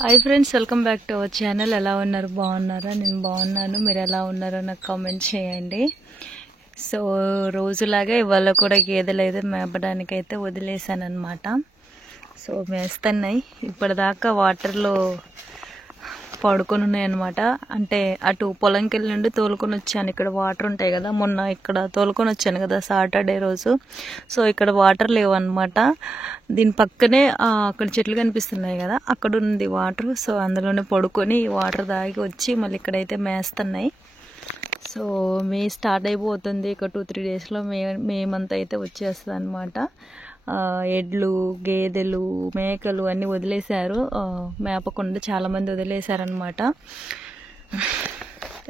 Hi friends, welcome back to our channel. ఎలా ఉన్నారు? బాగున్నారా? నేను బాగున్నాను. మీరు ఎలా ఉన్నారో నాకు కామెంట్ చేయండి. సో రోజులాగే ఇవాళ కూడా గేదెలు అయితే మేపడానికి అయితే వదిలేసాను అనమాట. సో మేస్తున్నాయి. ఇప్పటిదాకా వాటర్లో పడుకొని ఉన్నాయి అనమాట. అంటే అటు పొలంకి వెళ్ళి తోలుకొని వచ్చాను. ఇక్కడ వాటర్ ఉంటాయి కదా, మొన్న ఇక్కడ తోలుకొని వచ్చాను కదా సాటర్డే రోజు. సో ఇక్కడ వాటర్ లేవు అనమాట. దీని పక్కనే అక్కడ చెట్లు కనిపిస్తున్నాయి కదా, అక్కడ ఉంది వాటర్. సో అందులోనే పడుకొని వాటర్ తాగి వచ్చి మళ్ళీ ఇక్కడైతే మేస్తున్నాయి. సో మే స్టార్ట్ అయిపోతుంది. ఇక 2-3 డేస్లో మేమంతా అయితే వచ్చేస్తుంది అనమాట. ఎడ్లు, గేదెలు, మేకలు అన్నీ వదిలేశారు. మేపకుండా చాలామంది వదిలేశారనమాట.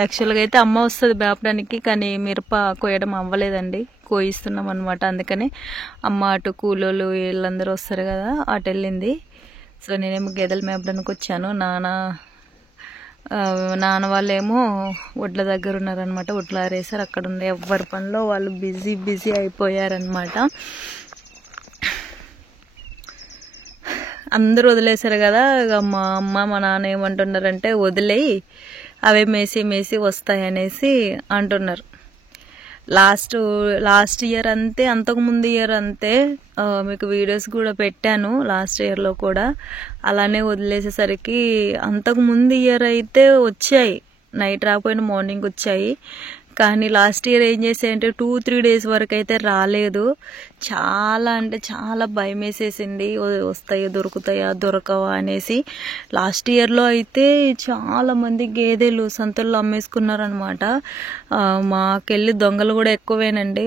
యాక్చువల్గా అయితే అమ్మ వస్తుంది మేపడానికి, కానీ మిరప కోయడం అవ్వలేదండి, కోయిస్తున్నాం అనమాట. అందుకని అమ్మ అటు కూలోళ్ళు వీళ్ళందరూ వస్తారు కదా అటు వెళ్ళింది. సో నేనేమో గేదెలు మేపడానికి వచ్చాను. నాన్న వాళ్ళేమో ఒడ్ల దగ్గర ఉన్నారనమాట. ఒడ్లు ఆరేసారు, అక్కడ ఉండే ఎవరి పనిలో వాళ్ళు బిజీ అయిపోయారనమాట. అందరూ వదిలేశారు కదా. ఇక మా అమ్మ మా నాన్న ఏమంటున్నారంటే, వదిలేయి అవే మేసి వస్తాయి అనేసి అంటున్నారు. లాస్ట్ ఇయర్ అంతే, అంతకుముందు ఇయర్ అంతే. మీకు వీడియోస్ కూడా పెట్టాను లాస్ట్ ఇయర్లో కూడా. అలానే వదిలేసేసరికి అంతకుముందు ఇయర్ అయితే వచ్చాయి, నైట్ రాకపోయినా మార్నింగ్ వచ్చాయి. కానీ లాస్ట్ ఇయర్ ఏం చేసాయంటే 2-3 డేస్ వరకు అయితే రాలేదు. చాలా అంటే చాలా భయం వేసేసింది, వస్తాయో దొరకవా అనేసి. లాస్ట్ ఇయర్లో అయితే చాలా మంది గేదెలు సంతల్లో అమ్మేసుకున్నారనమాట. మాకెళ్ళి దొంగలు కూడా ఎక్కువేనండి.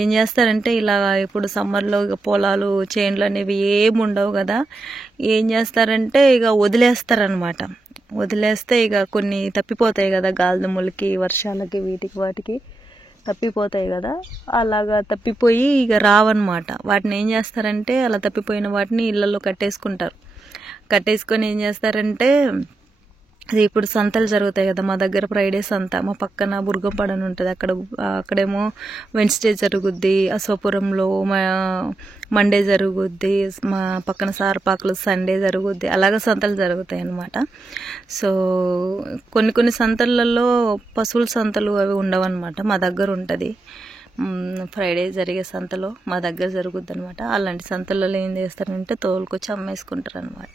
ఏం చేస్తారంటే, ఇలా ఇప్పుడు సమ్మర్లో ఇక పొలాలు చేన్లు అనేవి ఏమి ఉండవు కదా, ఏం చేస్తారంటే ఇక వదిలేస్తారనమాట. వదిలేస్తే ఇక కొన్ని తప్పిపోతాయి కదా, గాలిదుమ్ములకి, వర్షాలకి, వాటికి తప్పిపోతాయి కదా. అలాగా తప్పిపోయి ఇక రావన్నమాట. వాటిని ఏం చేస్తారంటే, అలా తప్పిపోయిన వాటిని ఇళ్లలో కట్టేసుకొని ఏం చేస్తారంటే, అది ఇప్పుడు సంతలు జరుగుతాయి కదా, మా దగ్గర ఫ్రైడే సంత, మా పక్కన బుర్గంపాడు అని ఉంటుంది, అక్కడేమో వెన్స్డే జరుగుద్ది, అశోపురంలో మండే జరుగుద్ది, మా పక్కన సారపాకలు సండే జరుగుద్ది. అలాగ సంతలు జరుగుతాయి అన్నమాట. సో కొన్ని సంతలలో పశువుల సంతలు అవి ఉండవన్నమాట. మా దగ్గర ఉంటుంది ఫ్రైడే జరిగే సంతలో, మా దగ్గర జరుగుద్ది అనమాట. అలాంటి సంతలలో ఏం చేస్తారంటే తోలుకొచ్చి అమ్మేసుకుంటారు అనమాట.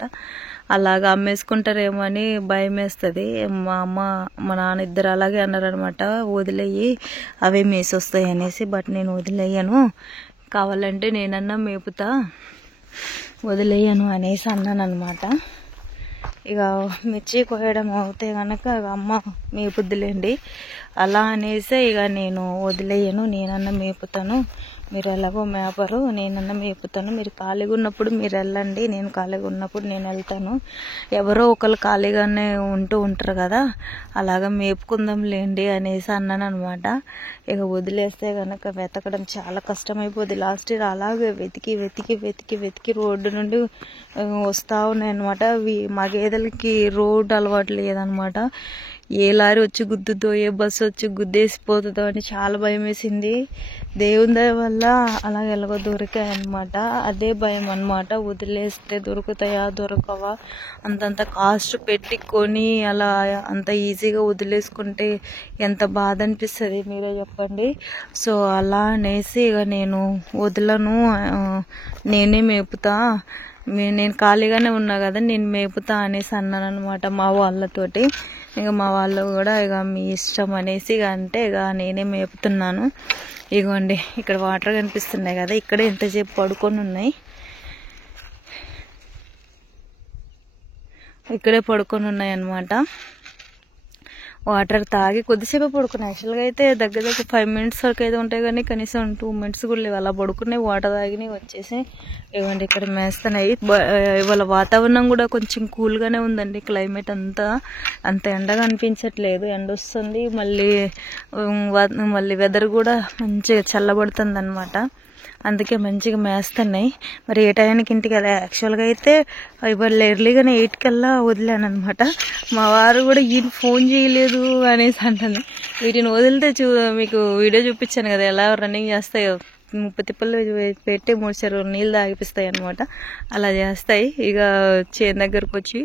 అలాగా అమ్మేసుకుంటారేమో అని భయం వేస్తుంది. మా అమ్మ మా నాన్న ఇద్దరు అలాగే అన్నారనమాట, వదిలేయి అవే మేసి వస్తాయి అనేసి. బట్ నేను వదిలేయను, కావాలంటే నేనన్నా మేపుతా, వదిలేయను అనేసి అన్నాను అనమాట. ఇక మిర్చి కోయడం అవుతే కనుక అమ్మ మేపుద్దులేండి అలా అనేసి ఇక నేను వదిలేయను, నేనన్నా మేపుతాను, మీరు ఎలాగో మేపరు, నేనన్నా మేపుతాను, మీరు ఖాళీగా ఉన్నప్పుడు మీరు వెళ్ళండి, నేను ఖాళీగా ఉన్నప్పుడు నేను వెళ్తాను, ఎవరో ఒకరు ఖాళీగానే ఉంటారు కదా, అలాగా మేపుకుందాంలేండి అనేసి అన్నాను అనమాట. ఇక వదిలేస్తే కనుక వెతకడం చాలా కష్టమైపోద్ది. లాస్ట్ ఇయర్ అలాగే వెతికి రోడ్డు నుండి వస్తూ ఉన్నాయి అనమాట. మా గేదెలకి రోడ్డు అలవాటు లేదనమాట. ఏ లారీ వచ్చి గుద్దుతో, ఏ బస్సు వచ్చి గుద్దేసిపోతుందో అని చాలా భయం వేసింది. దేవుని దయ వల్ల అలా ఎలాగో దొరికాయి అనమాట. అదే భయం అనమాట, వదిలేస్తే దొరకవా, అంతంత కాస్ట్ పెట్టుకొని అలా అంత ఈజీగా వదిలేసుకుంటే ఎంత బాధ అనిపిస్తుంది, మీరే చెప్పండి. సో అలా అనేసి ఇక నేను వదలను, నేనే మేపుతా, నేను ఖాళీగానే ఉన్నా కదా, నేను మేపుతా అనేసి అన్నాను అనమాట మా వాళ్ళతోటి. ఇక మా వాళ్ళు కూడా ఇక మీ ఇష్టం అనేసి ఇక అంటే ఇక నేనే మేపుతున్నాను. ఇగోండి ఇక్కడ వాటర్ కనిపిస్తున్నాయి కదా, ఇక్కడే ఎంతసేపు పడుకొని ఉన్నాయి, ఇక్కడే పడుకొని ఉన్నాయి అన్నమాట. వాటర్ తాగి కొద్దిసేపు పడుకున్నాయి. యాక్చువల్గా అయితే దగ్గర 5 మినిట్స్ వరకు అయితే ఉంటాయి, కానీ కనీసం 2 మినిట్స్ కూడా లేవు. అలా పడుకున్నాయి, వాటర్ తాగినాయి, వచ్చేసి ఇవ్వండి ఇక్కడ మేస్తున్నాయి. ఇవాళ వాతావరణం కూడా కొంచెం కూల్గానే ఉందండి. క్లైమేట్ అంత ఎండగా అనిపించట్లేదు. ఎండ వస్తుంది, మళ్ళీ వెదర్ కూడా మంచిగా చల్లబడుతుంది అనమాట. అందుకే మంచిగా మేస్తున్నాయి. మరి ఏ టైంకి ఇంటికి వెళ్ళా, యాక్చువల్గా అయితే ఇవాళ ఎర్లీగానే 8కల్లా వదిలాను అనమాట. మా వారు కూడా ఈయన ఫోన్ చేయలేదు అనేసి అంటాను. వీటిని వదిలితే మీకు వీడియో చూపించాను కదా ఎలా రన్నింగ్ చేస్తాయో, ముప్పు తిప్పలు పెట్టి 3 చెరువులు నీళ్ళు తాగిపిస్తాయి అనమాట. అలా చేస్తాయి. ఇక చేను దగ్గరకు వచ్చి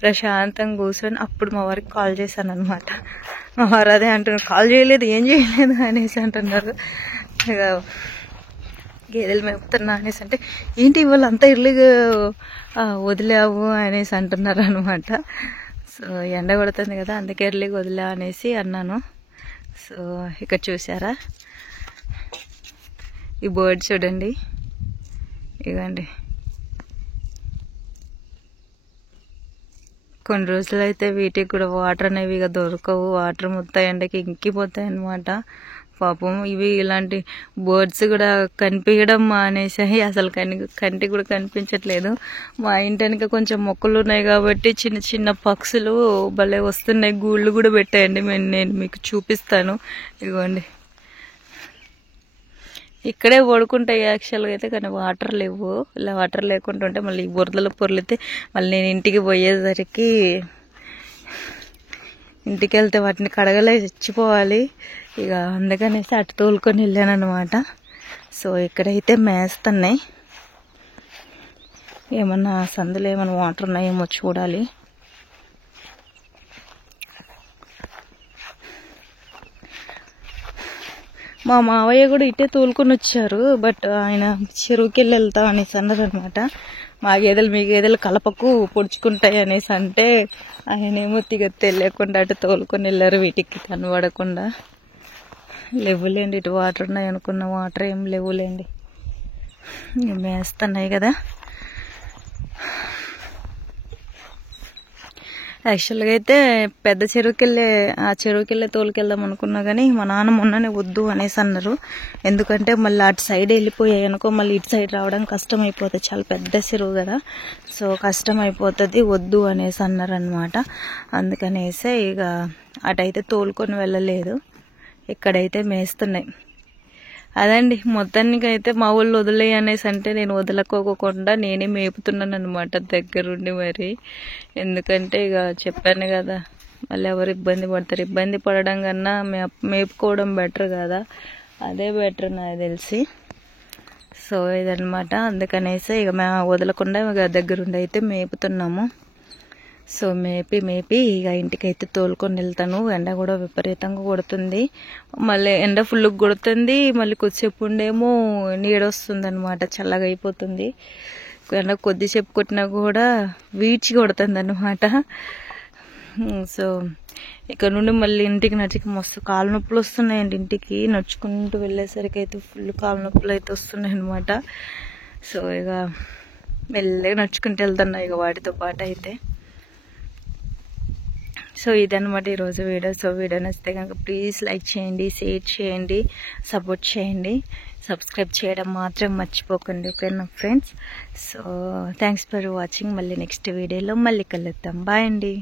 ప్రశాంతంగా కూర్చొని అప్పుడు మా వారికి కాల్ చేశాను అనమాట. మా వారు అదే అంటున్నారు, కాల్ చేయలేదు ఏం చేయలేదు అనేసి అంటున్నారు. ఇక గేదెలు మేపుతున్నా అనేసి అంటే, ఏంటి ఇవాళ అంతా ఇర్లీగా వదిలావు అనేసి అంటున్నారు అనమాట. సో ఎండ కొడుతుంది కదా, అందుకే ఎర్లీగా వదిలా అనేసి అన్నాను. సో ఇక్కడ చూసారా ఈ బర్డ్ చూడండి, ఇవ్వండి. కొన్ని రోజులైతే వీటికి కూడా వాటర్ అనేవి ఇక దొరకవు. వాటర్ మొత్తం ఎండకి ఇంకిపోతాయి అన్నమాట. పాపం ఇవి ఇలాంటి బర్డ్స్ కూడా కనిపించడం మానేసాయి. అసలు కంటికి కూడా కనిపించట్లేదు. మా ఇంటి వెనక కొంచెం మొక్కలు ఉన్నాయి కాబట్టి చిన్న చిన్న పక్షులు భలే వస్తున్నాయి. గూళ్ళు కూడా పెట్టాయండి, నేను మీకు చూపిస్తాను. ఇదిగోండి, ఇక్కడే పడుకుంటాయి యాక్చువల్గా అయితే, కానీ వాటర్ లేవు. ఇలా వాటర్ లేకుండా ఉంటే మళ్ళీ బురదలో పొర్లితే మళ్ళీ నేను ఇంటికి పోయేసరికి, ఇంటికి వెళ్తే వాటిని కడగలే చచ్చిపోవాలి. ఇక అందుకనేసి అటు తోలుకొని వెళ్ళాను అనమాట. సో ఇక్కడైతే మేస్తున్నాయి. ఏమన్నా సందులో ఏమన్నా వాటర్ ఉన్నాయేమో చూడాలి. మా మావయ్య కూడా ఇటే తోలుకొని వచ్చారు. బట్ ఆయన చెరువుకి వెళ్తాం అనేసి అన్నారు అనమాట. మా గేదెలు మీ గేదెలు కలపకు పొడుచుకుంటాయి అనేసి అంటే ఆయనేమో తెలియకుండా అటు తోలుకొని వెళ్ళారు. వీటికి కనబడకుండా. లేవులేండి, ఇటు వాటర్ ఉన్నాయి అనుకున్న వాటర్ ఏం లేవులేండి, మేస్తున్నాయి కదా. యాక్చువల్గా అయితే పెద్ద ఆ చెరువుకి వెళ్ళే తోలుకెళ్దాం అనుకున్నా కానీ మా నాన్న మొన్ననే వద్దు అనేసి అన్నారు. ఎందుకంటే మళ్ళీ అటు సైడ్ వెళ్ళిపోయాయి అనుకో, మళ్ళీ ఇటు సైడ్ రావడం కష్టం అయిపోతుంది. చాలా పెద్ద చెరువు కదా, సో కష్టం అయిపోతుంది, వద్దు అనేసి అన్నారు అనమాట. అందుకనేసే ఇక అటైతే తోలుకొని వెళ్ళలేదు. ఇక్కడైతే మేస్తున్నాయి. అదండి, మొత్తానికి అయితే మా ఊళ్ళో వదిలేయి అనేసి అంటే నేను వదలకోకుండా నేనే మేపుతున్నాను అనమాట దగ్గరుండి. మరి ఎందుకంటే ఇక చెప్పాను కదా, మళ్ళీ ఎవరు ఇబ్బంది పడతారు. ఇబ్బంది పడడం కన్నా మేపుకోవడం బెటర్ కదా, అదే బెటర్ నాకు తెలిసి. సో ఇదనమాట, అందుకనేసి ఇక మేము వదలకుండా ఇక దగ్గరుండి అయితే మేపుతున్నాము. సో మేపి ఇక ఇంటికైతే తోలుకొని వెళ్తాను. ఎండ కూడా విపరీతంగా కొడుతుంది. మళ్ళీ ఎండ ఫుల్ కొడుతుంది, మళ్ళీ కొద్దిసేపు ఉండేమో నీడొస్తుంది అనమాట, చల్లగా అయిపోతుంది. ఎండ కొద్దిసేపు కొట్టినా కూడా వీడ్చి కొడుతుంది అనమాట. సో ఇక్కడ నుండి మళ్ళీ ఇంటికి నడిచి మస్తు కాలు నొప్పులు వస్తున్నాయండి. ఇంటికి నడుచుకుంటూ వెళ్ళేసరికి అయితే ఫుల్ కాలు నొప్పులు అయితే వస్తున్నాయి అనమాట. సో ఇక మెల్లగా నడుచుకుంటూ వెళ్తున్నా ఇక వాటితో పాటు అయితే. సో ఇదనమాట ఈరోజు వీడియో. సో వీడియో నచ్చితే కనుక ప్లీజ్ లైక్ చేయండి, షేర్ చేయండి, సపోర్ట్ చేయండి, సబ్స్క్రైబ్ చేయడం మాత్రం మర్చిపోకండి. ఓకేనా friends? So thanks for watching. మళ్ళీ నెక్స్ట్ వీడియోలో మళ్ళీ కలుద్దాం. బాయ్ అండి.